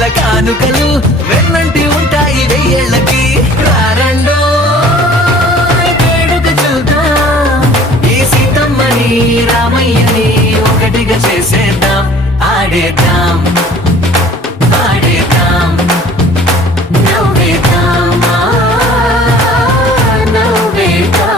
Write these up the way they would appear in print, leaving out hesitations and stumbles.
పూల కానుకలు వెన్నంటి ఉంటాయి వెయ్యేళ్ళకి. రారండో వేడుక చూద్దాం, ఈ సీతమ్మని రామయ్యని ఒకటిగా చేసేద్దాం. ఆడేద్దాం ఆడేద్దాం నవ్వేద్దాం నవ్వేద్దాం.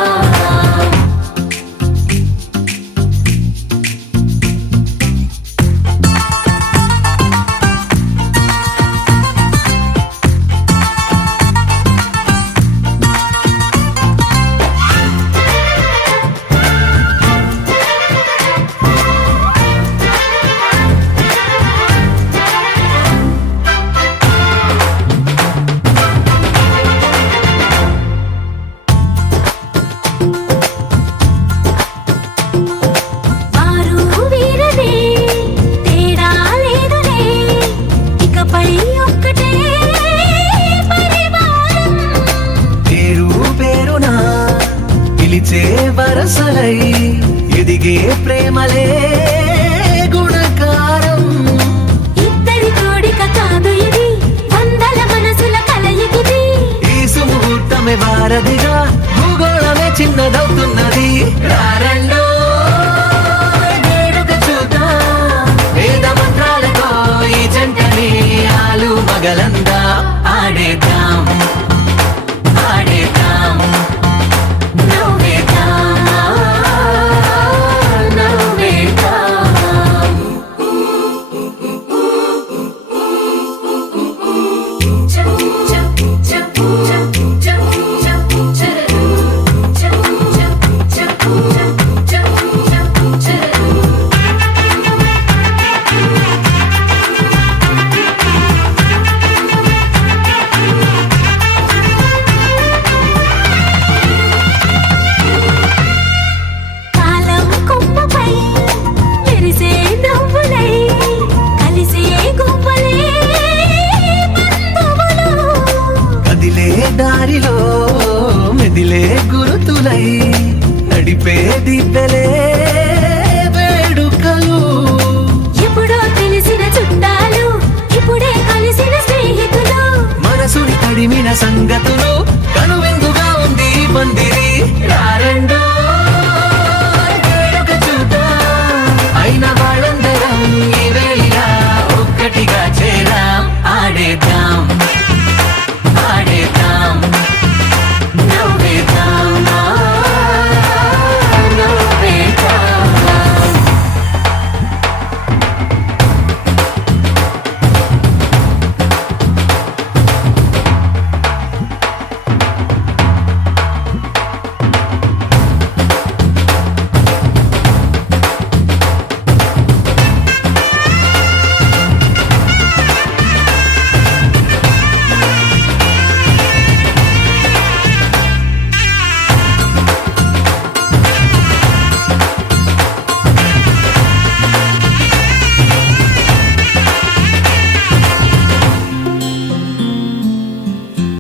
వరసలై ఎదిగే ప్రేమలే గుణకారం. ఇద్దరి కోడిక కాదు ఇది, వందల మనసుల కలయికిది. ఈ సుముహూర్తమే వారధిగా భూగోళమే చిన్నదవుతున్నది. రారండో వేడుక చూద్దాం, వేద మంత్రాలతో ఈ జంటని ఆలు మగలందా. ఆడేద్దాం ఆడేద్దాం దారిలో మెదిలే గురుతులై నడిపే దివ్యలే వేడుకలు. ఎప్పుడో తెలిసిన చుట్టాలు, ఇప్పుడే కలిసిన స్నేహితులు, మనసుని తడిమిన సంగతులు